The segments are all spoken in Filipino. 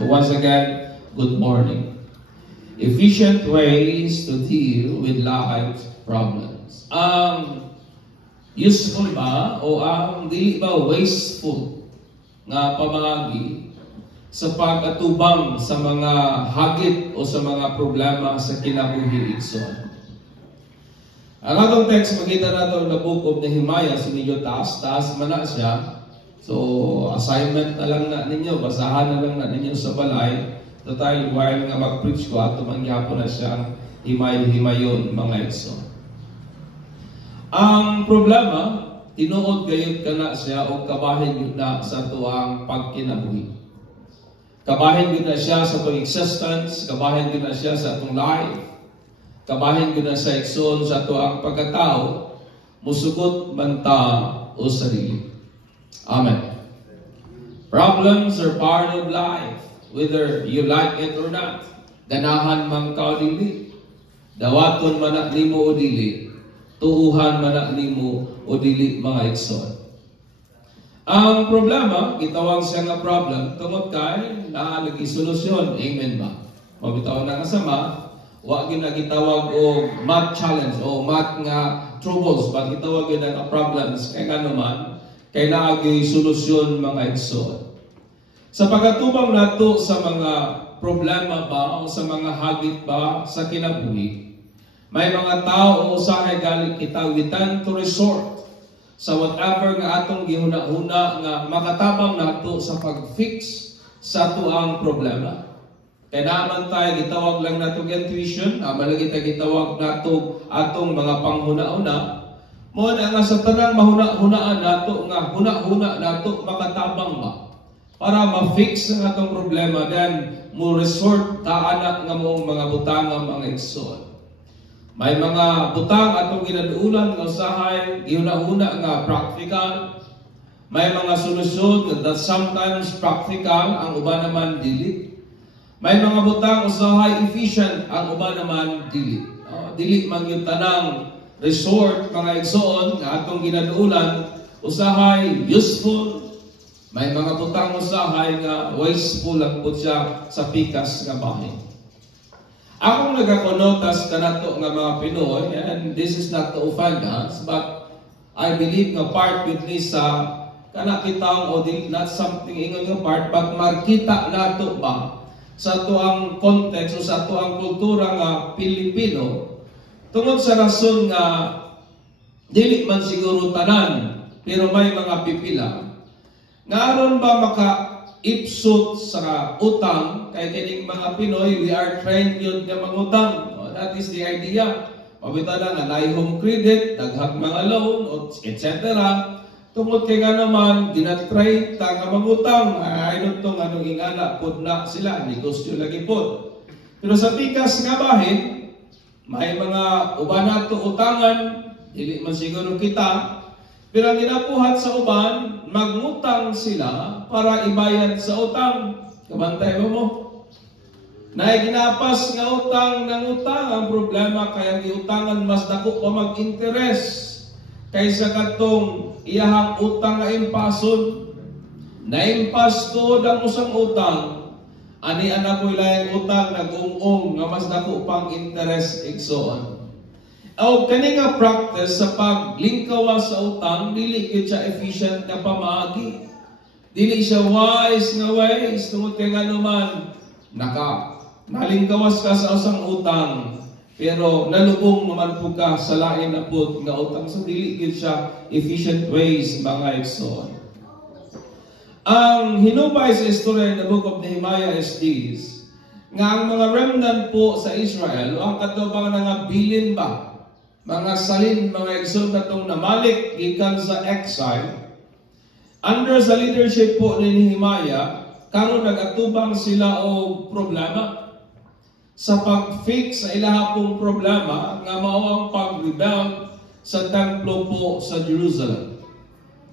So once again, good morning. Efficient ways to deal with life problems. Useful ba o dili ba wasteful nga pamagi sa pag-atubang sa mga hagit o sa mga problema sa kinabuhi igsoon? Ang atong text makita nato na book of Nehemiah, sa medyo taas man na siya. So, assignment na lang na ninyo, basahan na lang na ninyo sa balay. Total, while nga mag-preach ko, ato mangyapon na siyang himay-himayon, mga igsoon. Ang problema, tinuod gayud ka na siya o kabahin yun na sa tuwang pagkinabuhi. Kabahin yun na siya sa tuwang existence, kabahin yun na siya sa tuwang life, kabahin yun na sa igsoon sa tuwang pagkatao, musugot manta o sarili. Amen. Problems are part of life, whether you like it or not. Ganahan man ka o dili, dawaton man na nimo o dili, tuuhan man na nimo o dili, mga igsoon. Ang problema, gitawag siya nga problem, tungod kay naalagi solusyon. Amen ba? Mabitaw na kasama, wa ginagitawag o math challenge o math nga troubles, but gitawag yun nga problems. Kaya nga naman, kay naagi solusyon, mga igsoon. Sa pagkatubang nato sa mga problema ba o sa mga hagit ba sa kinabuhi, may mga tao o usahay galing kita we tend to resort sa whatever nga atong gihuna-huna nga makatabang nato sa pag-fix sa tuang problema. Kaya naman tayo, gitawag lang nato intuition, malagi tayo gitawag nato atong mga panghuna-huna. Mo na nga sa tanang mahuna-hunaan nato nga huna-huna nato makatabang ba para ma-fix ang atong problema, then mo resort taana nga moong mga butang ang mga igsoon. May mga butang atong ginaduulan nga usahay gihuna-huna nga practical. May mga solusyon that sometimes practical, ang uban naman dili. May mga butang usahay efficient, ang uban naman dili. Dili man yung tanang resort, mga igsoon, nga atong ginaduulan, usahay useful. May mga butang usahay nga wasteful lang po siya sa pikas nga bahin. Akong nagakonotas ka nato nga mga Pinoy, and this is not to offend us, but I believe nga part with ni sa kanakitang o not something ingon nga part, but markita nato ba sa tuang context o sa tuang kultura nga Pilipino, tungod sa rason nga dili man siguro tanan, pero may mga pipila nga aron ba maka-ipsot sa utang, kay kining mga Pinoy, we are trained yun nga mangutang. That is the idea. Pabita na nga na home credit, daghang mga loan, etc. Tungod kay nga naman, dinatry ta nga mangutang, ayun itong anong ingala, pod na sila, negosyo lagi pod. Pero sa pikas nga bahin, may mga uban nato utangan, dili man siguro kita, pero ang ginabuhat sa uban, magngutang sila para ibayad sa utang. Kabantay mo. Naay ginapas nga utang ng utang, ang problema kaya giutangan mas dako pa mag-interest kaysa katong iyahang utang nga impason. Naimpas to ang usang utang, ani anak ko ilayang utang nag-ung-ung nga mas dako pang interest igsoon. O kani nga practice sa paglingkawa sa utang, dili gyud siya efficient nga pamaagi. Dili siya wise nga ways, tungod kay nga naman nalingkawas ka sa usang utang, pero nalubong naman po ka sa lain na po nga utang. So dili gyud siya efficient ways, mga igsoon. Ang hinubay sa istorya ng book of Nehemiah is this, nga ang mga remnant po sa Israel, ang katubang nga bilin ba, mga salin, mga igsoon katong namalik gikan sa exile, under sa leadership po ni Nehemiah, karon nagatubang sila og problema sa pag-fix sa ilahapong problema nga mao ang pag-rebuild sa templo po sa Jerusalem.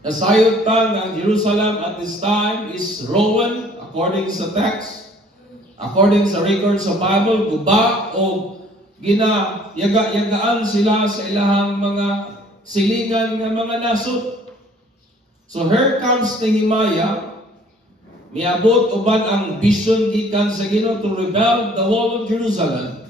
Nasayod ta nga Jerusalem at this time is ruined according sa text, according sa records sa Bible, guba o ginayaga-yagaan sila sa ilahang mga silingan nga mga nasod. So here comes Nehemiah miabot uban ang vision gikan sa Ginoo to rebuild the wall of Jerusalem.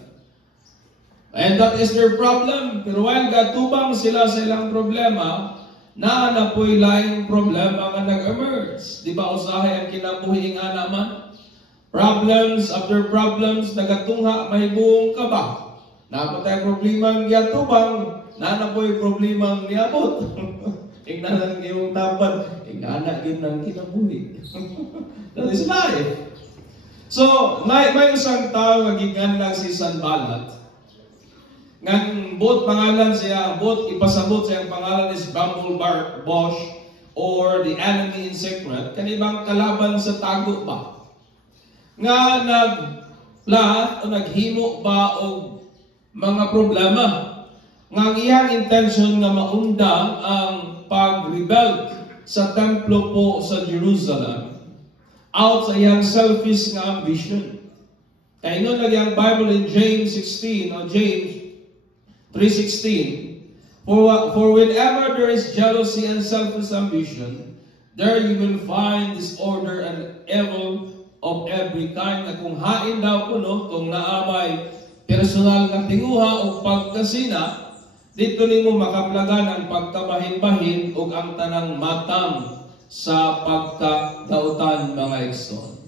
And that is their problem. Pero while gatubang sila sa ilang problema, na po'y laing problema nga nag-emerge. Di ba usahay ang kinabuhi nga naman? Problems after problems, nagatungha, may buong ka ba? Na tayo problemang gatubang, na po'y problemang niabot. Ingnanan yung tapat, ingnanan yun ng kinabuhi. That is life. So, may isang tao nga giganlang si Sanballat. Ngang both pangalan siya, both ipasabot siya ang pangalan is Bramble Bush or the enemy in secret, kanibang kalaban sa tago ba? Nga nagplat o naghimo ba og mga problema? Nga iyang intention nga maundang ang pag-rebuild sa templo po sa Jerusalem out sa iyang selfish nga ambition. Kaya nun lagi ang Bible in James 16 o James 3:16, for whenever there is jealousy and selfish ambition, there you will find disorder and evil of every kind. Na kung hain daw kuno, kung naamay personal nga tinguha o pagkasina, dito nimo makaplagan ang pagkabahin-bahin o ang tanang matang sa pagkadautan mga igsoon.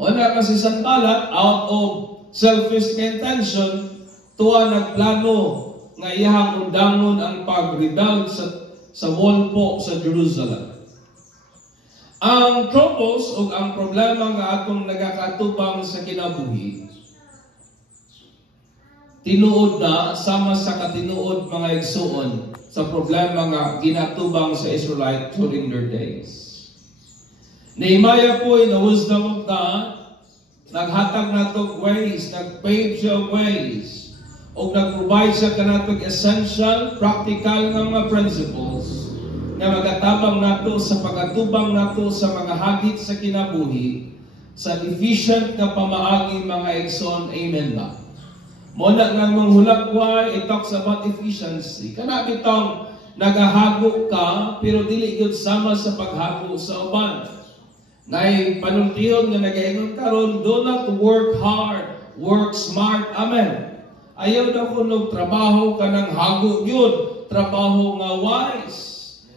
Wala kasi Sanballat, out of selfish intention, tuwa nagplano nga iyahang undangon ang pag-rebuild sa wall po sa Jerusalem. Ang troubles o ang problema nga atong nagakatubang sa kinabuhi, tinuod na sama sa katinuod mga igsuon sa problema nga ginatubang sa Israelite during their days. Nehemiah po in the wisdom of God, naghatag nato ways, nagpave siya ways, o nag-provide siya kanatog essential, practical nga mga principles na magatabang nato sa pagkatubang nato sa mga hagit sa kinabuhi sa efficient nga pamaagi mga igsoon. Amen ba? Muna nga mong hulakway, it talks about efficiency. Kana bitong nagahago ka, pero dili gyud sama sa paghago sa uban. Nay panultihon nga nagaingon karon, do not work hard, work smart. Amen. Ayaw daw ko trabaho ka ng hago yun, trabaho nga wise.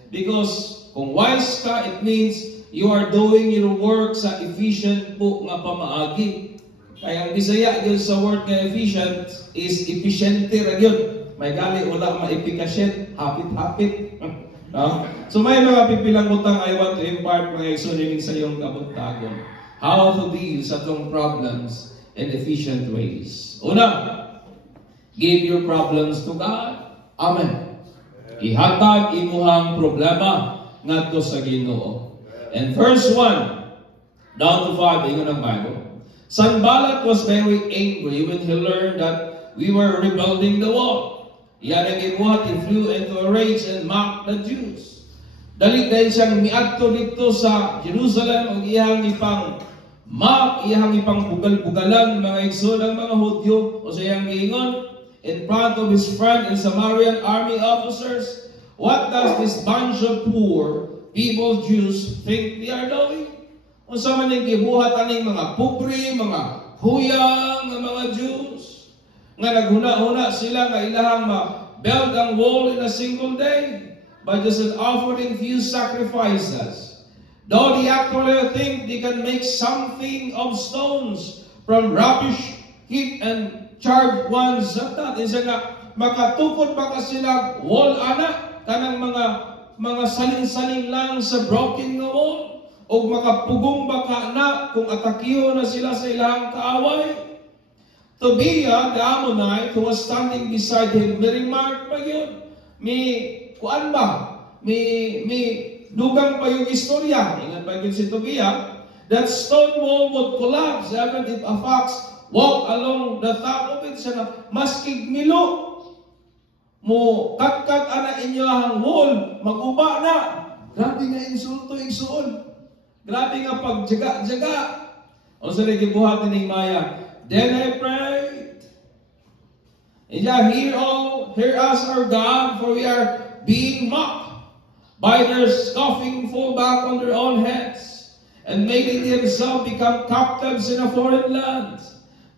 Because kung wise ka, it means you are doing your work sa efficient po nga pamaagi. Kaya ang Bisaya yun sa word nga efficient is efficiente ra yun. May gali wala maipikasyen, hapit-hapit. No? So may mga pipilang utang I want to impart mga exoneming sa iyong kabuntagon. How to deal sa itong problems in efficient ways. Una, give your problems to God. Amen. Ihatag imuhang problema ngadto sa Ginoo. And verse 1 down to 5 ingon ang Bible. Sanballat was very angry when he learned that we were rebuilding the wall. Iyan ang imuhat, he flew into a rage and mocked the Jews. Dali dahil siyang miadto dito sa Jerusalem ug iyang ipang mock, iyang ipang bugal-bugalan mga igsoon ng mga Hudyo o sa iyang giingon in front of his friend and Samaritan army officers, what does this bunch of poor people Jews think they are doing? Kung sa maning gibuhat aning mga pobre, mga huyang, mga Jews, nga naghuna-huna sila nga ilahang ma-build ang wall in a single day by just offering few sacrifices. Though they actually think they can make something of stones from rubbish heap and charge one zakat. Isa nga, makatukod baka sila wall ana, kanang mga saling-saling lang sa broken nga wall, o makapugong baka na kung atakiyo na sila sa ilang kaaway. Tobiah, the Ammonite, who was standing beside him, may remark pa yun. Kuan ba? May dugang pa yung istorya. Ingat pa yun si Tobiah. That stone wall would collapse even if a fox walk along the top of it. Siya na, maskig milo. Mo katkat ana inyo ang wall, mag-uba na. Grabe nga insulto, igsuon. Grabe nga pagjaga-jaga. O sa nagibuhat ni Maya, then I prayed, and hear us, our God, for we are being mocked by their scoffing, fall back on their own heads. and making themselves become captives in a foreign land.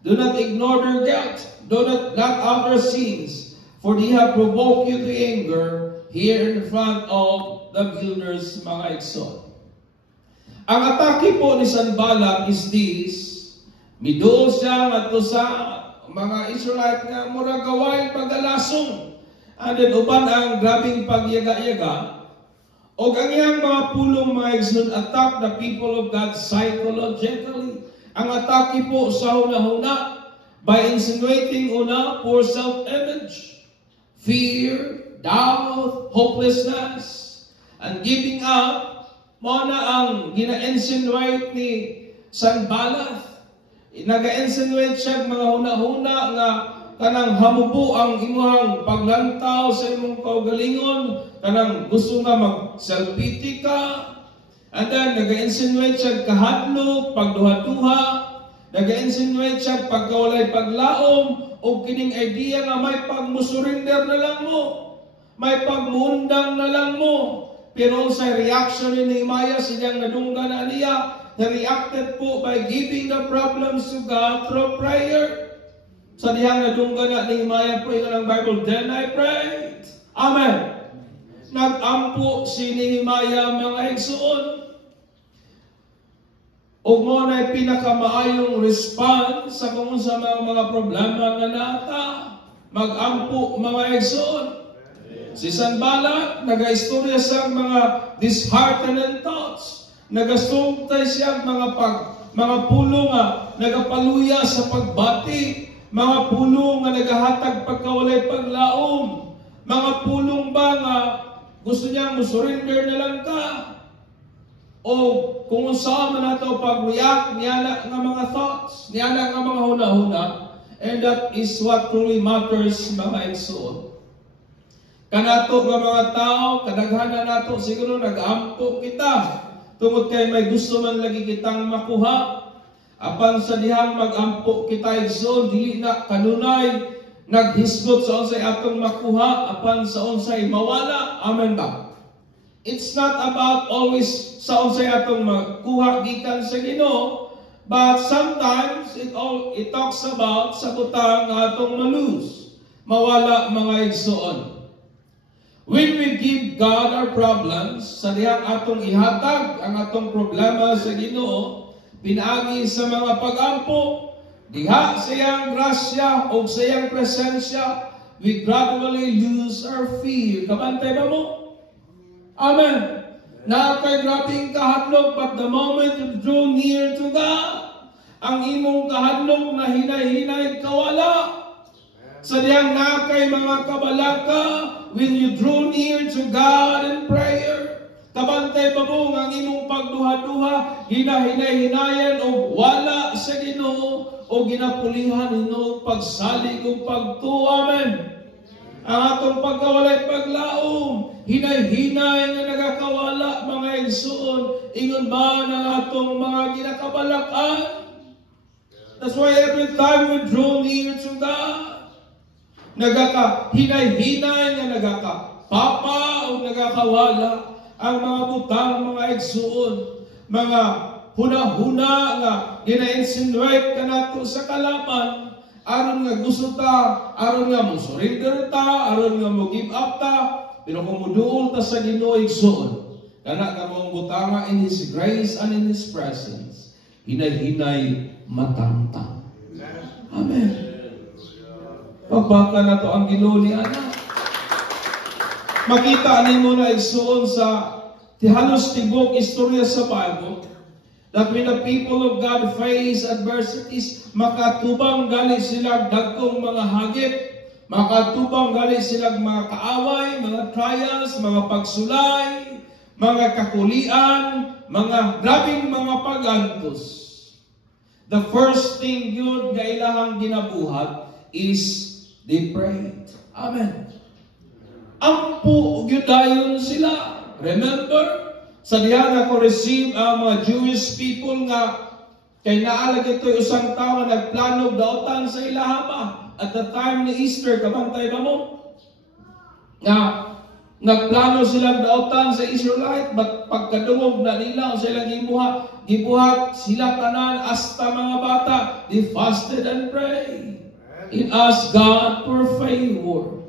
Do not ignore their guilt. Do not blot out their sins, for they have provoked you to anger here in front of the builders, mga igsoon. Ang atake po ni Sanballat is this: miduol siya ngadto sa mga Israelite nga mura gawain pagdalasong, and then uban ang grabing pagyaga-yaga, o ang iyang mga pulong mga igsoon attack the people of God psychologically. Ang atake po sa huna-huna by insinuating poor self-image, fear, doubt, hopelessness, and giving up. Mo na ang gina-insinuate ni Sanballat. Naga-insinuate siya mga huna-huna nga kanang hamubo ang imong paglantaw sa imong kaugalingon, kanang gusto nga mag-self-pity ka, and then naga-insinuate siya kahadlok, pagduha-duha, naga-insinuate siya pagkawalay paglaom, o kining idea nga may pagmusurrender na lang mo, may pagmundang na lang mo. Pero sa reaction ni Nehemiah, silang nadungga na niya, he reacted po by giving the problems to God through prayer. Sa dihang nadungga na Nehemiah po yung Bible, then I prayed. Amen. Nag-ampo si Nehemiah mga igsoon. O mo na pinakamaayong response sa kung sa mga problema nga nata. Mag-ampo mga igsoon. Si Sanballat, nag-istorya sa mga disheartening thoughts. Nagasumptay siya mga pulong nga nagapaluya sa pagbati. Mga pulong nga nagahatag pagkawalay paglaom. Mga pulong ba nga gusto niyang surrender na lang ka. O kung saan man nato pag-react, niyala nga mga thoughts, niyala nga mga huna-huna. And that is what truly matters, mga igsoon. Kanato nga mga tao, kadaghanan nato siguro nag-ampo kita. Tungod kay may gusto man lagi kitang makuha. Apan sa dihang mag-ampo kita igsoon, dili na kanunay naghisgot sa unsay atong makuha, apan sa unsay mawala. Amen ba? It's not about always sa unsay atong makuha gikan sa Ginoo, but sometimes it talks about sa butang nga atong malose, mawala mga igsoon. When we give God our problems, sa dihang atong ihatag ang atong problema sa Ginoo, pinaagi sa mga pag-ampo, diha sa iyang grasya o sa iyang presensya, we gradually lose our fear. Kabantay ba mo? Amen. Na kay grabing kahadlok, but the moment you draw near to God, ang imong kahadlok na hinay-hinay kawala. Sa diyang na kay mga kabalaka, when you draw near to God in prayer, kabantay pa mo ang imong pagduha-duha, hinahinay-hinayan o wala sa Ginoo o ginapulihan nino pagsalig o pagtuo. Amen. Ang atong pagkawalay paglaom, hinay-hinay nga nagakawala mga igsoon, ingon ba ng atong mga ginakabalakan? That's why every time we draw near to God, nagaka-hinay-hinay nga nagaka-papa o nagakawala ang mga butang mga igsoon, mga huna-huna nga gina-insinuate ka nato sa kalaban, aron nga gusto ta, aron nga mo surrender ta, aron nga mo give up ta, pero kung muduol ta sa Ginoo igsoon, kana ka mong butanga in His grace and in His presence, hinay-hinay matangtang. Amen. Pagbaka na to ang Ginoo ni ana. Makita nimo na igsoon sa halos tibok istorya sa Bible that when the people of God face adversities, makatubang gali sila dagkong mga hagip, makatubang gali sila mga kaaway, mga trials, mga pagsulay, mga kakulian, mga grabing mga pagantos. The first thing yun nga ilahang ginabuhat is they prayed. Amen. Ampo gyudayon sila. Remember, sa diha ako receive ang mga Jewish people nga kay naalag ito'y usang tao na nagplano daotan sa ilahama at the time ni Easter, kabantay ba mo? Nga Nagplano silang daotan sa Israelite, but pagkadungog na nila o silang gibuhat sila tanan hasta mga bata. They fasted and prayed and asked God for favor.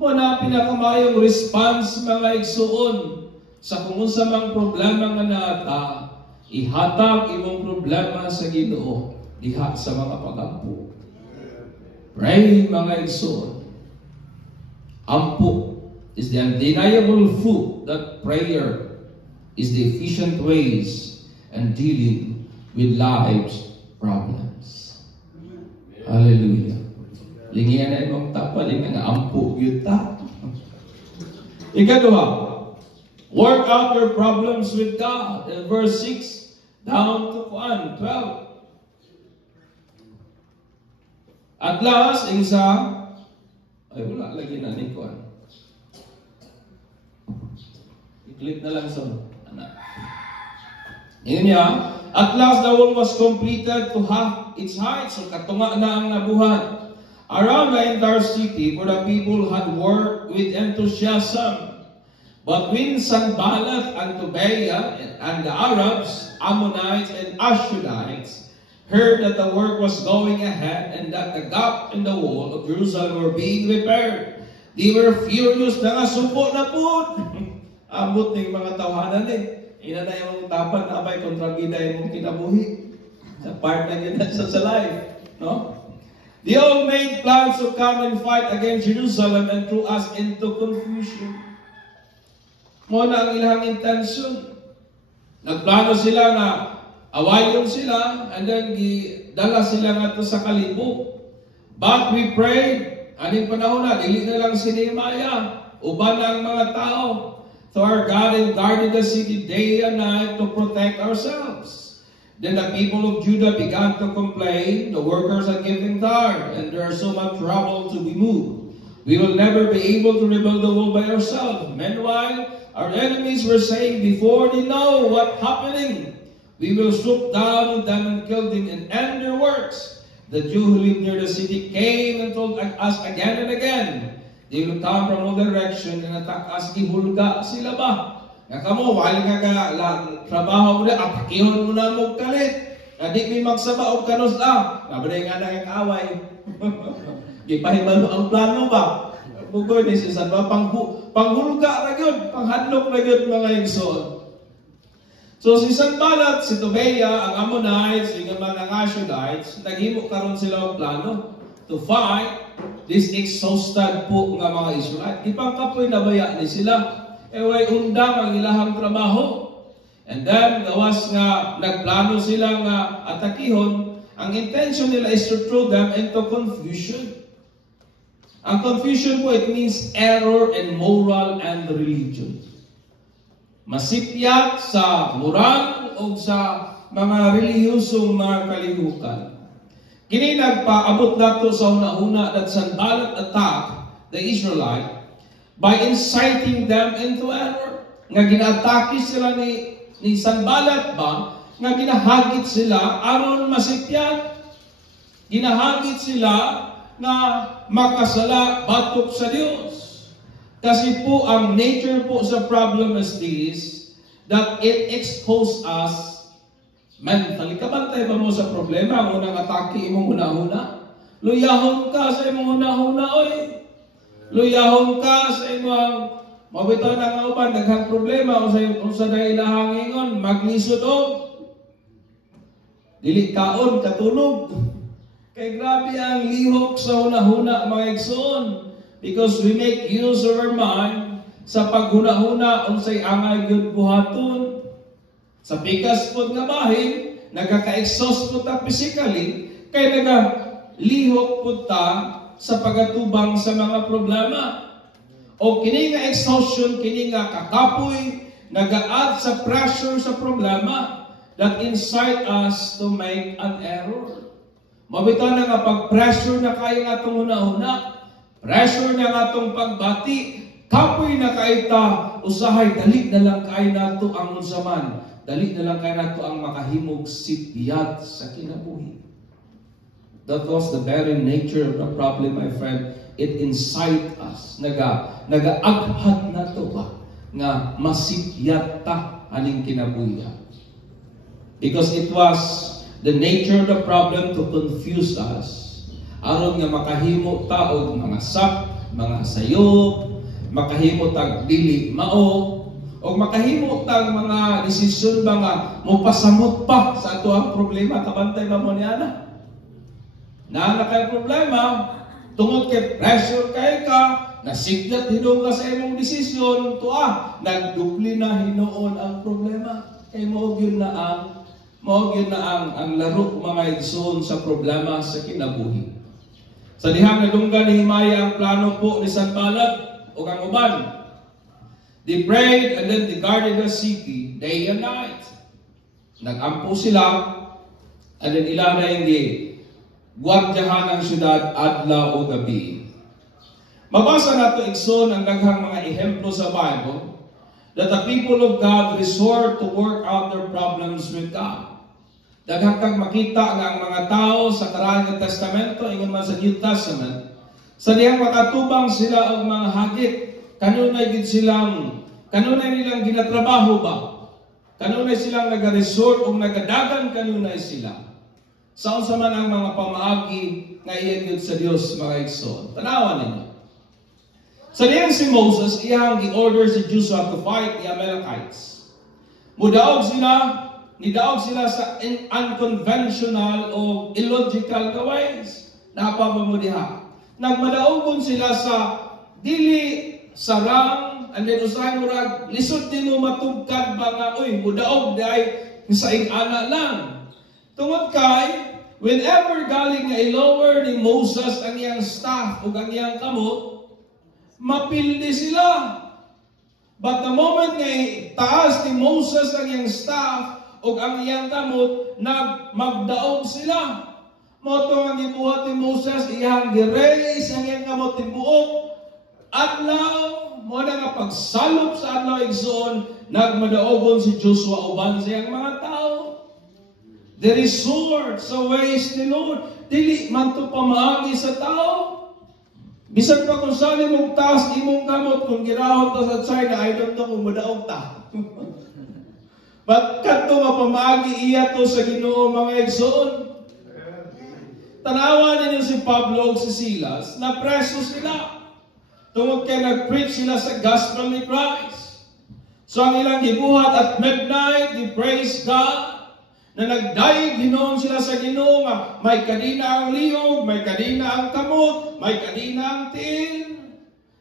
Muna pinakamayong response mga igsuon sa kung unsa mang problema nga naata, ihatag imong problema sa Ginoo diha sa mga pagampo. Pray mga igsuon. Ampo is the undeniable fruit that prayer is the efficient ways and dealing with life's problems. Hallelujah. Lingian na imong tapaling nga ampo yun ta. Ikaduha, work out your problems with God. In verse 6 down to 12. At last, isa, ay wala lagi na ni Kuan. I-click na lang sa anak. Ngayon niya, at last the wall was completed to half its height. So katunga na ang nabuhat. Around the entire city, for the people had worked with enthusiasm. But when Sanballat and Tobiah and the Arabs, Ammonites and Ashurites heard that the work was going ahead and that the gap in the wall of Jerusalem were being repaired, they were furious na nga supo na po. Amot ng mga tawanan Ina na yung dapat na abay kontrabida yung kinabuhi. Sa part na yun sa life. No? They all made plans to come and fight against Jerusalem and threw us into confusion. Muna ang ilang intention. Nagplano sila na awayon sila and then dala sila nga to sa kalibo. But we prayed. Aning panahon na, dili na lang si Nehemiah. Uban ang mga tao. So our God guarded the city day and night to protect ourselves. Then the people of Judah began to complain. The workers are getting tired and there is so much rubble to be moved. We will never be able to rebuild the wall by ourselves. Meanwhile, our enemies were saying before they know what's happening, we will swoop down on them and kill them and end their works. The Jew who lived near the city came and told us again and again, they will come from all direction and attack us. Ihulga sila ba? Nga kamo, wali nga trabaho mo na, atakihon mo na mo kalit. Adik may magsaba o kanos lang. Nabaday nga na yung kaaway. Ipahimalo ang plano ba? Bugoy ni si Sanba, panghulga na yun, panghadlok na yun mga igsoon. So si Sanballat, si Tobiah, ang Ammonites, yung mga Ashurites, naghimo karon sila ang plano to fight this exhausted po nga mga Israelite. Ipang kapoy nabaya ni sila. Way undang ang ilahang trabaho. And then, gawas nga, nagplano sila nga atakihon, ang intention nila is to throw them into confusion. Ang confusion po, it means error in moral and religion. Masipyat sa moral o sa mga relihiyosong mga kalihukan. Kini nagpaabot nato sa una-una that Sanballat attack the Israelite by inciting them into error. Nga ginatake sila ni Sanballat ba, nga ginahagit sila aron masipyan. Ginahagit sila na makasala batok sa Diyos. Kasi po ang nature po sa problem is this, that it exposes us mentally. Kabantay ba mo sa problema? Ang unang atake imong una-una? Luyahon ka sa imong una-una, oy. Luyahon ka sa imong mabitaw na nga uban, daghang problema o sa dailahang ingon, maglisod o. Dili kaon, katulog. Kay grabe ang lihok sa una-una mga igsoon. Because we make use of our mind sa paghuna-huna unsay angay gyud buhaton. Sa pikas pod nga bahin, nagaka-exhaust po ta physically, kay nagalihok po ta sa pagatubang sa mga problema. O kini nga exhaustion, kini nga kakapoy, nag-a-add sa pressure sa problema that incite us to make an error. Mabitaw na nga pag-pressure na kayo nga itong una-una, pressure na nga itong pagbati, kapoy na kaita, usahay, dali na lang kayo na ito ang unsaman. Dali na lang kayo na ito ang makahimog sipiyat sa kinabuhi. That was the very nature of the problem, my friend. It incite us. nagaaghat na to ba nga masikyat ta aning kinabuhi. Because it was the nature of the problem to confuse us. Aron nga makahimo ta og mga sak, mga sayop, makahimo tag dili mao, o makahimo tag mga desisyon ba nga mopasamot pa sa ato ang problema. Kabantay ba mo niana? Na kay problema, tungod kay pressure kay ka, nasiglat hinuon ka sa imong desisyon, nagdupli na hinuon ang problema. Kay mao gyud na ang laro mga igsoon sa problema sa kinabuhi. Sa dihang nadunggan ni Himaya ang plano po ni Sanballat o ang uban. They prayed and then they guarded the city day and night. Nagampo sila and then ilan na hindi guardyahan ang syudad adlaw o gabi. Mabasa nato igsoon ang daghang mga ehemplo sa Bible that the people of God resort to work out their problems with God. Daghang kang makita nga ang mga tao sa Karang Testamento, ingon man sa New Testament, sa diyang makatubang sila og mga hagit, kanunay nilang ginatrabaho ba? Kanunay silang nag-resort o nagadagan kanunay sila. Saan sa man ang mga pamaagi nga iyan sa Dios mga igsoon. Tanawan ninyo. Sa diyang si Moses, iyang gi-order si Joshua to fight the Amalekites. Nidaog sila sa unconventional o illogical ways. Napapamudiha. Nagmadaogon sila sa dili sarang, and then usahay murag, lisod din mo matugkad ba nga, mudaog dahi sa ing-ana lang. Tungod kay, whenever galing nga i-lower ni Moses ang iyang staff o ang iyang kamot, mapildi sila. But the moment nga taas ni Moses ang iyang staff o ang iyang kamot, magdaog sila. Moto nga gibuhat ni Moses, iyang gi-raise ang iyang kamot tibuok. Adlaw, mo na nga pagsalop sa adlaw igsoon, nagmadaogon si Joshua uban sa iyang mga tao. There is sword sa ways ni Lord. Dili man to pamaagi sa tao. Bisan pa kung saan mong taas imong kamot, kung girahot ta sa China, I don't know kung madaog ta. But kanto nga pamaagi iya to sa Ginoo mga igsoon. Tanawa ninyo si Pablo o si Silas, na preso sila. Tungod kay nag-preach sila sa gospel ni Christ. So ang ilang gibuhat at midnight, they praise God, na nagdayeg hinoon sila sa Ginoo nga may kadina ang liyog, may kadina ang kamot, may kadina ang tiil.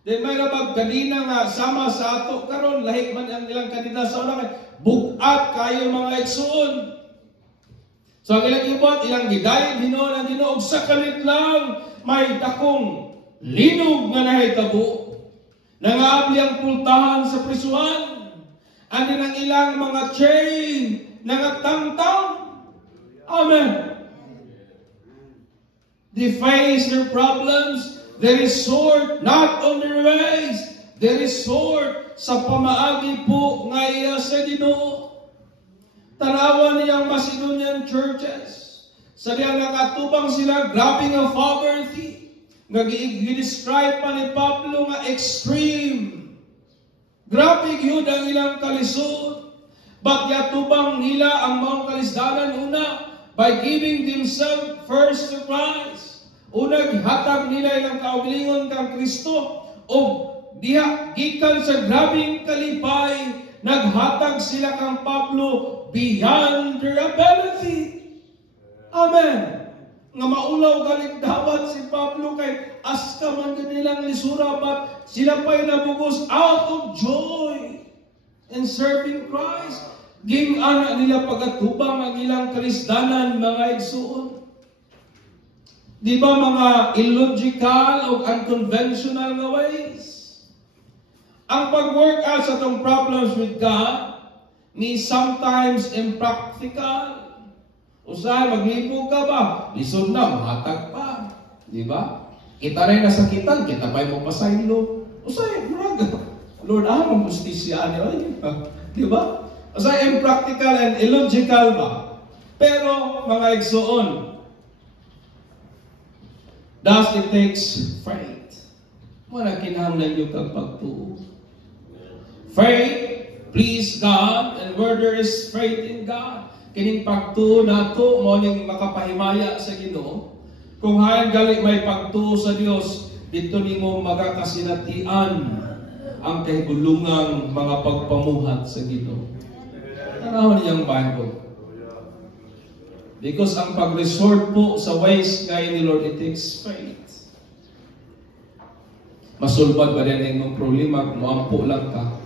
Then may labag kadina nga sama sa ato karon, lahi man ang ilang kadina sa ulang, bugat kayo mga igsoon. So ang ilang gibuhat, ilang gidayeg hinoon ang Ginoo, sa kalit lang may dakong linog nga nahitabo, nangaabli ang pultahan sa prisuhan, ano ng ilang mga chain, nangatangtang. Amen. They face their problems, there is sword not on their ways, there is sword sa pamaagi po nga iya sa Ginoo. Tanawan niyang Macedonian churches, sa diyang nakatubang sila, grabe nga poverty, nga gi-describe pa ni Pablo nga extreme. Grabe gyud ang ilang kalisod. But yatubang nila ang maong kalisdanan una by giving themselves first to Christ. Una gihatag nila ilang kaugalingon kang Kristo o diha gikan sa grabing kalipay, naghatag sila kang Pablo beyond their ability. Amen. Nga maulaw galing dapat si Pablo kay aska man kanilang lisura, but sila pa'y nabugos out of joy in serving Christ. Ging-ana nila pagatubang ang ilang kalisdanan mga igsoon. Di ba mga illogical o unconventional na ways? Ang pag-work out sa itong problems with God ni sometimes impractical. Usahay, maglipog ka ba? Lisod na, mahatag pa. Di ba? Kita rin nasakitan, kita pa'y mapasaylo. Usahay, Lord, ang justisya niyo. Di ba? Usahay, impractical and illogical ba? Pero, mga igsoon, thus it takes faith. Wala kinahanglan yung pagtuo. Faith, please God, and where there is faith in God. Kining pagtuo nato mo ning makapahimaya sa Ginoo. Kung hayan gali may pagtuo sa Dios, dito nimo magakasinatian ang kahigulungang mga pagpamuhat sa Ginoo. Tanawon niyang Bible. Because ang pag-resort po sa ways kay ni Lord, it takes faith. Masulbad ba rin ang problema kung ampo lang ka.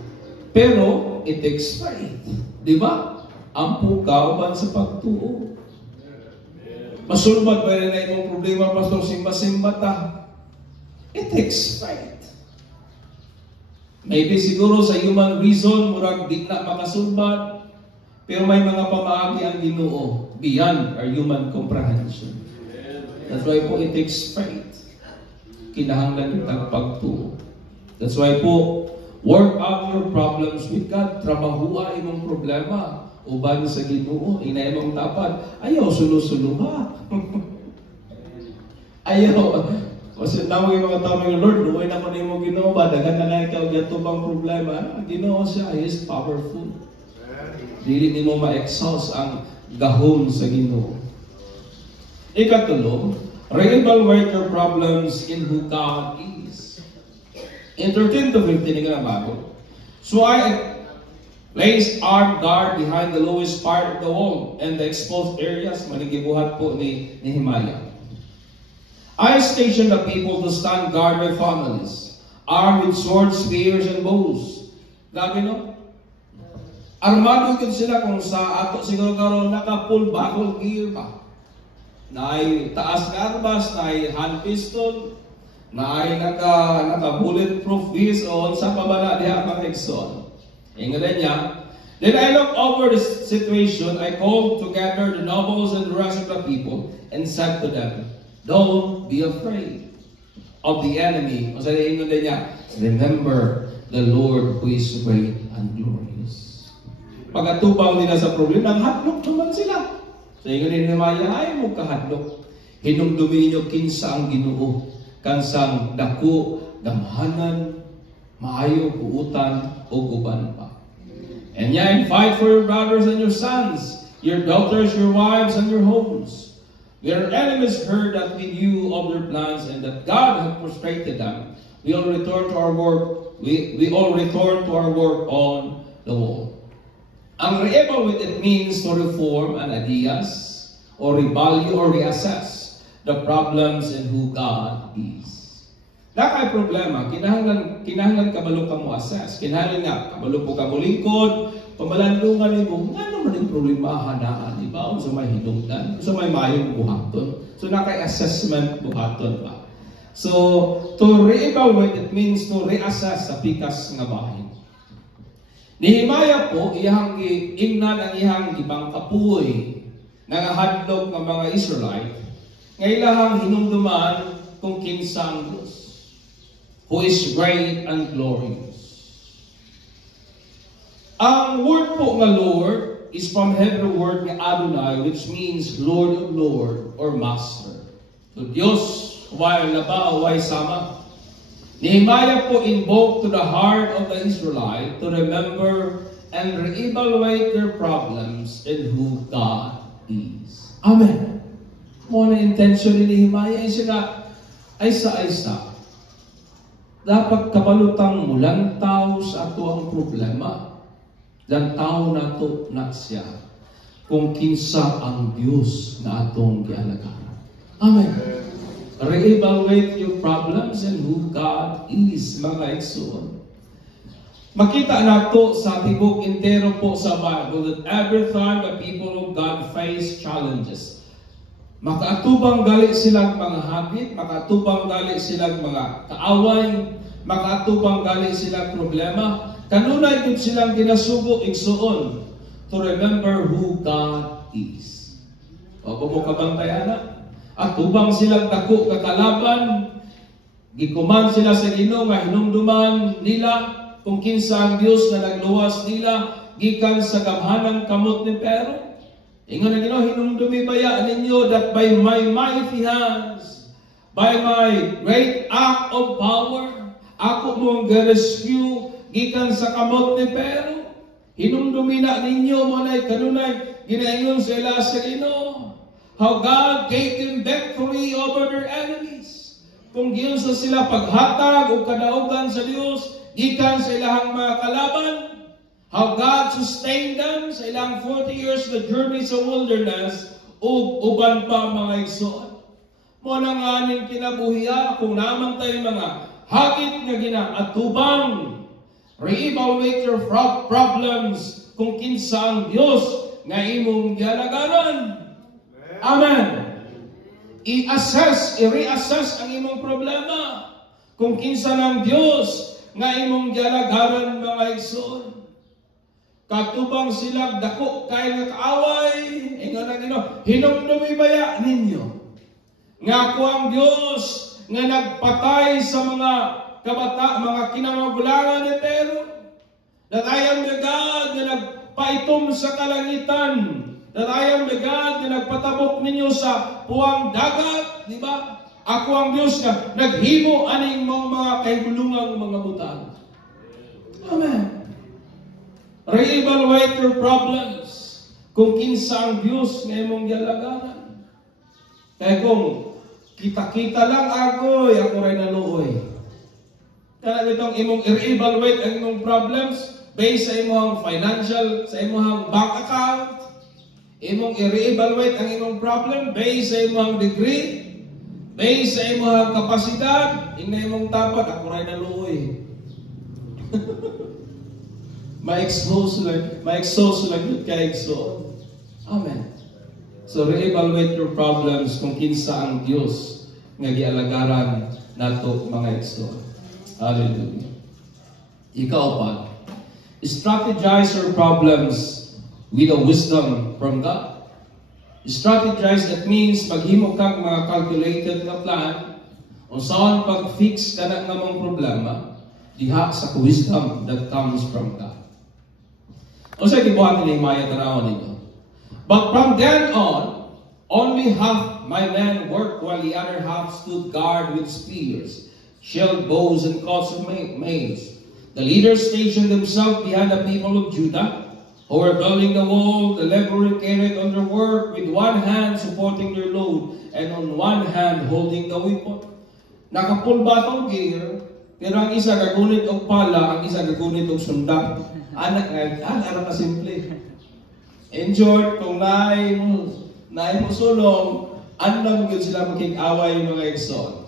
Pero, it takes faith. Di ba? Ampo ka uban sa pagtuo. Masulbad ba rin ang problema, Pastor, simba-simba ta. It takes faith. Maybe siguro sa human reason, murag di na makasulbad, pero may mga pamaagi ang Ginoo beyond our human comprehension. That's why po it takes faith. Kinahanglan kitang pagtuo. That's why po, work out your problems with God. Trabahoa imong problema. Uban sa Ginoo, inay mong dapat. Ayaw sulu-suluha. Ayaw. Kasi tawag yung mga tao ng Lord, luway na ko na yung Ginoo ba? Dagan na lang ikaw yato bang problema. Ginoo siya, He is powerful. Dili nimo ma-exhaust ang gahom sa Ginoo. Ikatulo, re-evaluate your problems in who God is. In 13 to 15, nga na bago. So I placed armed guard behind the lowest part of the wall and the exposed areas. Manigibuhat po ni Nehemiah. I stationed the people to stand guard by families, armed with swords, spears, and bows. Grabe no? Armado yun sila kung sa ato siguro karon naka-full battle gear pa. Naay taas na armas, naay hand pistol, naay naka bulletproof vest o sa pabala diha mga igsoon. Ingatan niya. Then I looked over the situation. I called together the nobles and the rest of the people and said to them, "Don't be afraid of the enemy." O sa ingon din niya, "Remember the Lord who is great and glorious." Pagatupaw nila sa problema, naghatlok naman sila. So ingon ni Nehemiah, ay mo kahatlok. Hinumdumi ninyo kinsa ang Ginoo, kansang dako, gamhanan, maayo, puutan, o guban pa. And yan, fight for your brothers and your sons, your daughters, your wives, and your homes. Your enemies heard that we knew of their plans and that God had frustrated them. We all return to our work. We all return to our work on the wall. Ang re-evaluate, it means to reform an ideas or revalue or reassess the problems and who God is. Nakay problema, kinahanglan kabalo ka mo assess. Kinahanglan nga, kabalo po ka mo lingkod, pamalandungan mo, nga naman yung problema hanaan, di ba? O sa may hinungdan, o sa may mayong buhaton. So nakay assessment buhaton pa. So, to re-evaluate, it means to reassess sa pikas nga bahin. Nehemiah po, iyang ingnan ang iyang ibang kapuoy nga hadlok ng mga Israelite, nga ilahang hinumduman kung kinsa ang Diyos, who is great and glorious. Ang word po nga Lord is from Hebrew word nga Adonai, which means Lord of Lord or Master. So Diyos, why laba, why sama? Nehemiah po invoked to the heart of the Israelite to remember and re-evaluate their problems and who God is. Amen. Muna intention ni Nehemiah ay sila, aysa-aysa. Dapat kabalutang mulang tao sa ato ang problema. Dan tao na to na siya kung kinsa ang Diyos na atong gialagaran. Amen. Re-evaluate your problems and who God is, mga igsoon. Makita nato sa tibok intero po sa Bible that every time the people of God face challenges, makaatubang gali silang mga hagit, makaatubang gali silang mga kaaway, makaatubang gali silang problema, kanunay gud silang ginasugo igsuon to remember who God is. O mo kabantayan na? At ubang silang dako kakalaban, gikuman sila sa Ginoo nga hinumduman nila kung kinsa ang Dios na nagluwas nila gikan sa gamhanang kamot ni Pero. Ingon ang Ginoo, hinumdumi baya ninyo that by my mighty hands, by my great act of power, ako mong ga-rescue gikan sa kamot ni Pero. Hinumdumina ninyo mo na kanunay ginaingon sila sa Ginoo. How God gave them victory over their enemies. Kung giyon sa sila paghatag o kadaugan sa Dios gikan sa ilahang mga kalaban. How God sustained them sa ilang 40 years na journey sa wilderness ug uban pa mga igsoon. Mo nang aning kinabuhiya kung naman tayo mga hagit nga ginaatubang. Re-evaluate your problems kung kinsa ang Dios nga imong gialagaran. Amen. I-reassess ang imong problema kung kinsa ng Dios nga imong gialagaran mga igsoon. Katubang sila dako kay nga kaaway, ingon ang Ginoo, hinumdumi baya ninyo nga ako ang Dios nga nagpatay sa mga mga kinamagulangan ni Pero. That I am the God na nagpaitom sa kalangitan. That I am the God na nagpatabok ninyo sa puwang dagat. Di ba? Ako ang Diyos na naghimo aning mga kahigulungang mga butang. Amen. Re-evaluate your problems kung kinsa ang Diyos nga imong gialagaran. Kaya kung kita-kita lang ako rin naluoy. Kaya itong imong i-evaluate ang imong problems based sa imong financial, sa imong bank account. Imong i-evaluate ang imong problem based sa imong degree, based sa imong kapasidad. Ingna imong tapat, ako rin naluoy. Ma-expose lang yun ka-exo. Amen. So, re-evaluate your problems kung kinsa ang Diyos nga gialagaran nato mga exo. Hallelujah. Ikaw pa, strategize your problems with a wisdom from God. Strategize, that means maghimo kag mga calculated na plan o saan pag-fix ka na nga mong problema diha sa wisdom that comes from God. O sa gibuhat ni Maya tanawan ninyo. But from then on, only half my men worked while the other half stood guard with spears, shield bows, and coats of maize. The leaders stationed themselves behind the people of Judah, who were building the wall. The laborers carried on their work with one hand supporting their load, and on one hand holding the weapon. Nakapulba itong gear, pero ang isa gagunit og pala, ang isa gagunit og sunda. Anak ka simple. In short, kung naay mo sulong, andam yun sila makikaway mga igsoon.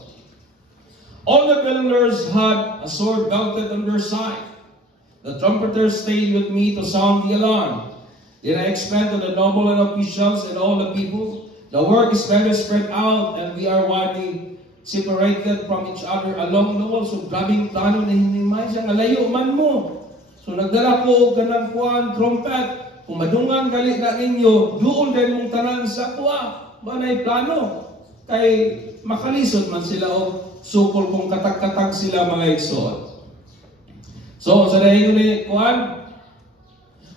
All the builders had a sword belted on their side. The trumpeters stayed with me to sound the alarm. Then I explained to the noble and officials and all the people, the work is very spread out and we are widely separated from each other along the wall. So grabing plano na hinimay siya, ngalayo man mo. So nagdala ko ganang kuwan, trumpet. Kung madungan gali na ninyo, doon din mong tanan sa kuwa. Manay plano. Kay makalisod man sila o sukol kung katag-katag sila mga igsoon. So, sa dahin ni kuwan,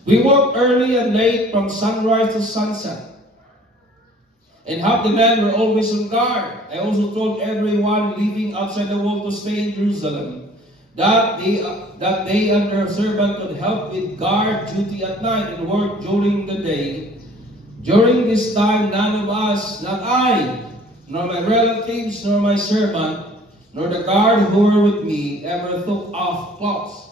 we worked early and late from sunrise to sunset. And half the men were always on guard. I also told everyone living outside the wall to stay in Jerusalem, that they and their servant could help with guard duty at night and work during the day. During this time, none of us, not I, nor my relatives, nor my servant, nor the guard who were with me, ever took off clothes.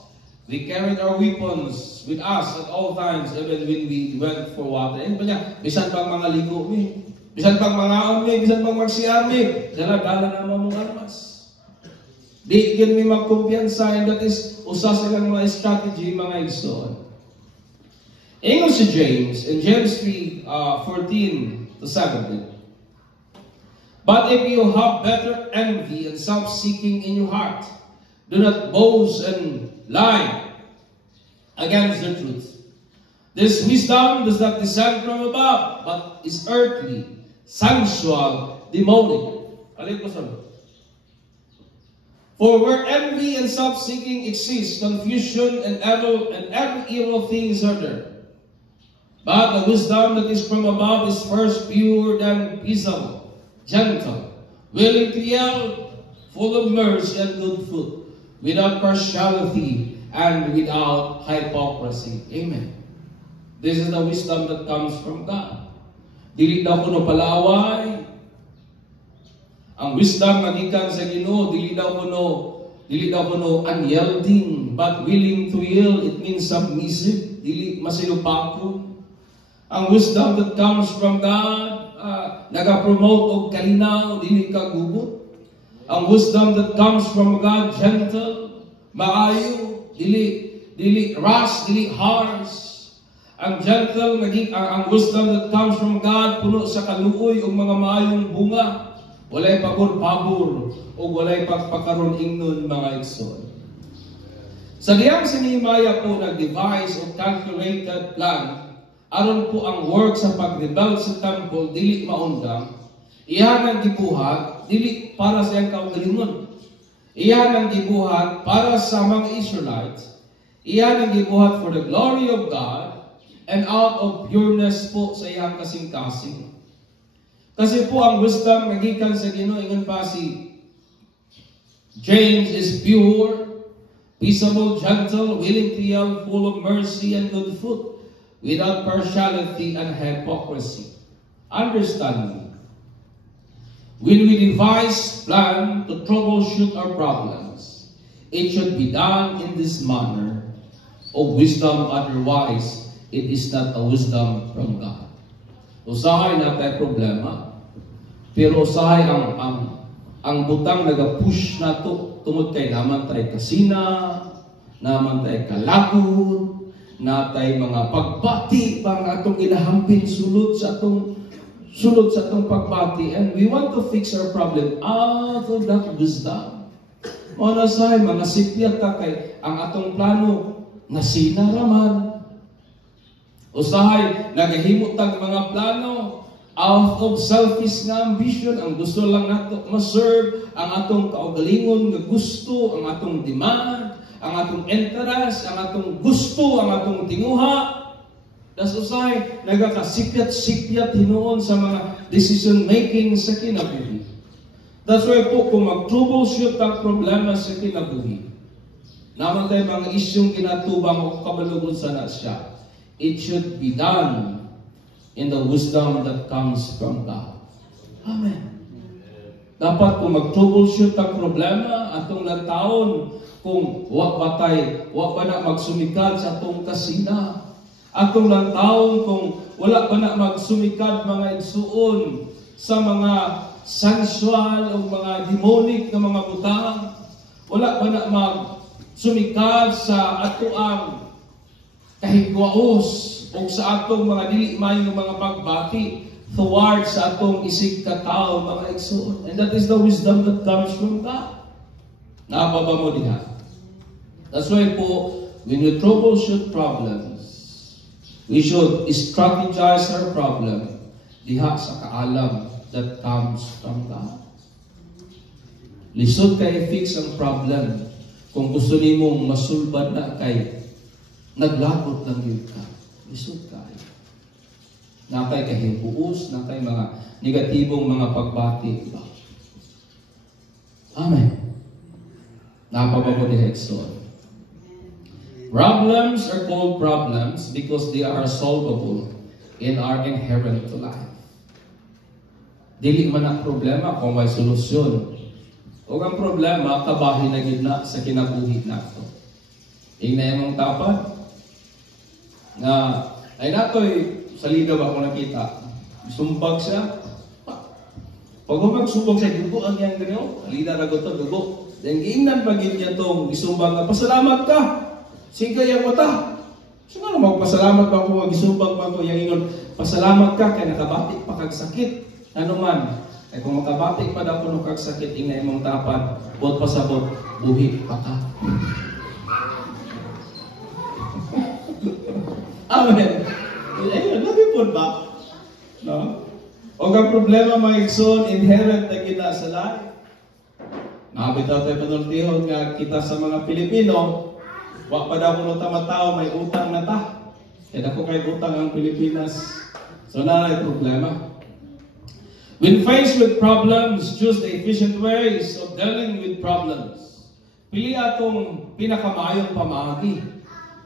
We carried our weapons with us at all times, even when we went for water. And bisan pang mga ligo mi, bisan pang mga on mi, bisan pang magsiyar mi, dala-dala naman mong armas. Di yun may magkumpiyansa, and that is usa silang mga strategy, mga igsoon. Ingon si James, in James 3:14 to 17. But if you have better envy and self-seeking in your heart, do not boast and lie against the truth. This wisdom does not descend from above, but is earthly, sensual, demonic. For where envy and self-seeking exist, confusion and every evil thing is there. But the wisdom that is from above is first pure, then peaceable, gentle, willing to yield, full of mercy and good fruit, without partiality, and without hypocrisy. Amen. This is the wisdom that comes from God. Dili daw kuno palaway. Ang wisdom nga gikan sa Ginoo, dili daw kuno unyielding, but willing to yield. It means submissive, dili masinupako. Ang wisdom that comes from God, nagapromote og kalinaw, dili kagubot. Ang wisdom that comes from God, gentle, maayo, dili rash, dili harsh. Ang gentle, ang wisdom that comes from God, puno sa kaluoy o mga maayong bunga. Walay pabor-pabor o walay pagpakaroon ingnon mga igsoon. Sa diyang si Nehemiah po nag-devise o calculated plan, aron po ang work sa pag-rebuild sa temple, dili maundang, iyan ang gibuhat, dili para sa iyang kaugalingon. Iyan ang gibuhat para sa mga Israelites. Iyan ang gibuhat for the glory of God, and out of pureness po sa iyang kasing-kasing. Kasi po ang wisdom nagikan sa Ginoo, ingon pa si James, is pure, peaceable, gentle, willing to yield, full of mercy and good fruit, without partiality and hypocrisy. Understand me. When we devise plan to troubleshoot our problems, it should be done in this manner of wisdom, otherwise it is not a wisdom from God. Usahay na tayo problema, pero usahay ang butang nag-push na to, tungod kay naman tayo kasina, naman tayo kalakot, na tayo mga pagbati, pang atong inahampin sulod sa atong pagbati, and we want to fix our problem out of that wisdom. O nasahay, mga sipyat ta kay ang atong plano, nasina raman. Usahay, nagahimot tag mga plano out of selfish nga ambition. Ang gusto lang nato ma-serve, ang atong kaugalingon nga gusto, ang atong demand, ang atong interest, ang atong gusto, ang atong tinguha. Das usahay, nagakasikyat-sikyat hinuon sa mga decision-making sa kinabuhi. That's why po, kung mag-troubleshoot ang problema sa kinabuhi, naman tayo mga isyong ginatubang o kabalugod sa nasya, it should be done in the wisdom that comes from God. Amen. Dapat kung mag-troubleshoot ang problema, atong lantaon, kung wak ba na magsumikad sa atong kasina, atong lantaon kung wala ba na magsumikad mga igsuon sa mga sensual o mga demonic na mga butang, wala ba na magsumikad sa atoang kahigwaos o sa atong mga dili maayong mga pagbati towards sa atong isig katao mga igsoon. And that is the wisdom that comes from God. Naababa mo diha. That's why po, when you troubleshoot problems, we should strategize our problem diha sa kaalam that comes from God. Lisod kay i-fix ang problem. Kung gusto nimong masulbad na kay naglakot lang yun ka. Lisod ka. Nakay kahimpuos, nakay mga negatibong mga pagbati. Diba? Amen. Napabago ni Hexon. Problems are called problems because they are solvable and are inherent to life. Dili man ang problema kung may solusyon. O ang problema, kabahin na gid na sa kinabuhi nato. Ingna mong tapat na ay natoy sa ligaw ako nakita. Sumbag siya. Pag magsumbag siya, dugo ang yang ganyo. Alida na goto, dugo. Then giingnan pag niya itong isumbag na, pasalamat ka. Sige yung mata. So nga magpasalamat ba ako, magisumbag ba ako, yung ingon, pasalamat ka, kaya nakabatik pa kagsakit. Ano man, ay kung makabatik pa daw ko nung kagsakit, ingay mong tapat, buot pasabot, buhi pa ka. Amen. Ayun, nabipod ba? No? O ang problema mga igsoon, inherent na kita sa life. Nakabitaw tayo panultihon nga kita sa mga Pilipino, wak pa daw kuno tamatao, may utang na ta. Kaya ako kay utang ang Pilipinas. So na ay problema. When faced with problems, choose the efficient ways of dealing with problems. pili atong pinakamayong pamaagi.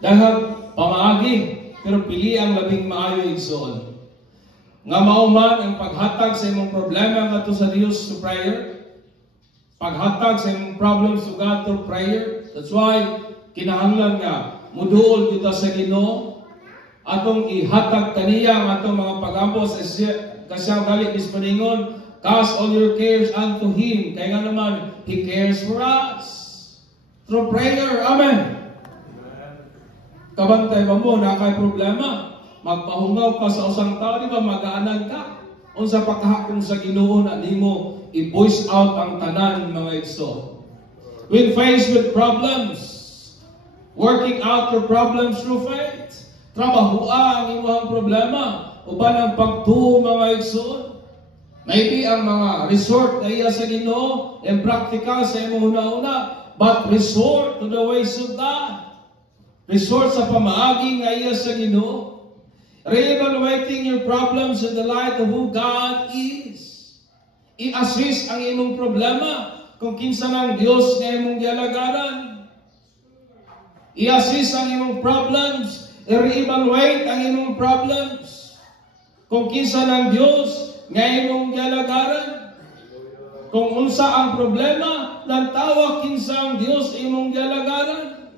Daghang pamaagi, pero pili ang labing maayo igsoon. Nga mauman ang paghatag sa imong problema ngadto sa Dios through prayer. Paghatag sa imong problems to God through prayer. That's why kinahanglan nga muduol kita sa Ginoo atong ihatag kaniya ang atong mga pag-ambos kasi gali bispaningon, cast all your cares unto Him. Kaya nga naman, He cares for us. Through prayer. Amen. Kabantay ba mo, nakay problema? Magpahungaw ka sa usang tao, di ba? Magaanan ka. Unsa pagkahakon sa Ginoo na nimo i-voice out ang tanan mga igsoon. When faced with problems, working out your problems through faith. Trabahua ang imong problema uban ang pagtuo mga igsoon. Maybe ang mga resort na iya sa Ginoo and practical sa imong una-una, but resort to the ways of God. Resort sa pamaagi nga iya sa Ginoo. Re-evaluating your problems in the light of who God is. I-assist ang imong problema kung kinsa ng Dios nga imong gialagaran. I-assist ang imong problems, i-re-evaluate ang imong problems kung kinsa ng Dios nga imong gialagaran. Kung unsa ang problema, lantawa kinsa ang Dios imong gialagaran.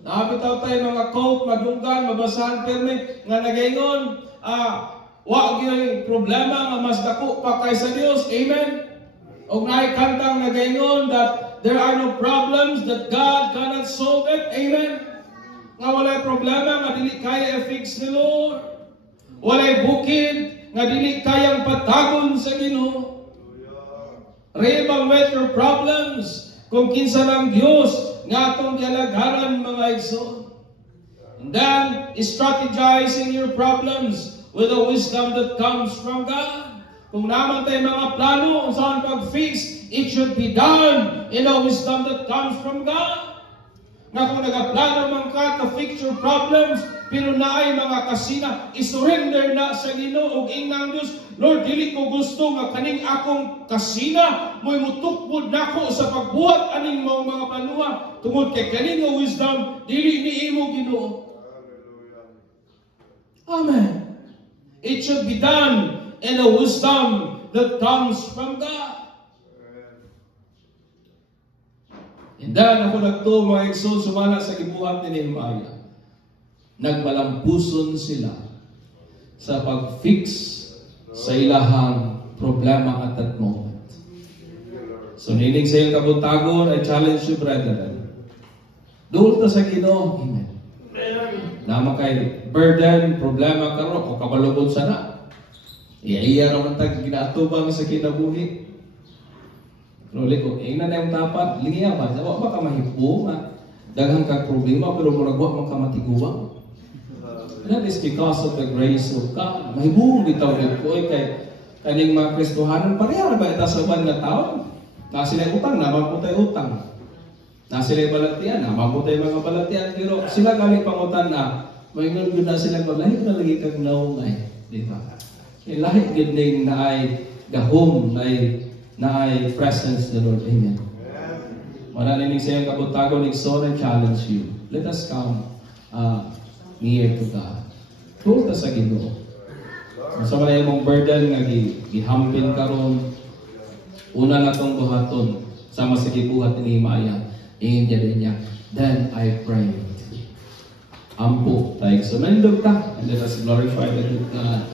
Nakabitaw tayo mga quote, madunggan, mabasahan perme, nga nagayon, wa gyud problema nga mas dako pa kaysa Dios. Amen. Og naay kantang nagayon that there are no problems that God cannot solve it. Amen. Nga walay problema nga dili kaya i-fix ni Lord. Walay bukid nga dili kayang patagon sa Ginoo. Re-evaluate your problems kung kinsa ng Dios nga atong gialagaran mga igsoon. And then, strategizing your problems with the wisdom that comes from God. Kung naman tayo mga plano, saan pag-fix, it should be done in the wisdom that comes from God. Nga kung nagaplano man ka to fix your problems, pero naay mga kasina, isurrender na sa Ginoo ug inang Dios, Lord, dili ko gusto nga kaning akong kasina mo'y mutukod nako sa pagbuhat aning mga planuha tungod kay kaning wisdom dili niimo Ginoo. Amen. It should be done in the wisdom that comes from God. And then ako nagto mga igsoon sumala sa gibuhat ni Nehemiah. Nagbalampuson sila sa pag-fix sa ilahang problema at that moment. So nining sa iyong kabuntagon, I challenge you, brethren. Doon ta sa Ginoo. Amen. Nama kay burden, problema karon o kabalubon sana. Iya naman tag ginaatubang sa kinabuhi. Role ko, na yung dapat, lingiya ba? Wa ba ka mahipo nga? Daghang kag problema, pero murag wa man ka matiguang. That is because of the grace of God. Mahibong bitaw ko kay kaning mga Kristohanon pareha ba ita sa uban nga tawo? Na sila utang, naman po tayo utang. Na sila balatian, naman po tayo mga balatian. Pero sila galing pangutan na, mayroon yun na sila ko, lahi na lagi kang naungay. Di ba? Lahi yun din na ay gahom, na ay presence the Lord. Amen. Wala na sa iyong kabutagon, so I challenge you. Let us come near to God. Tulta sa Ginoo. Sa mga imong burden nga gihampin karon, una na tong buhaton sama sa gibuhat ni Nehemiah. Ingin niya, then I prayed. Ampo, like so nandog ta, and let us glorify the good God.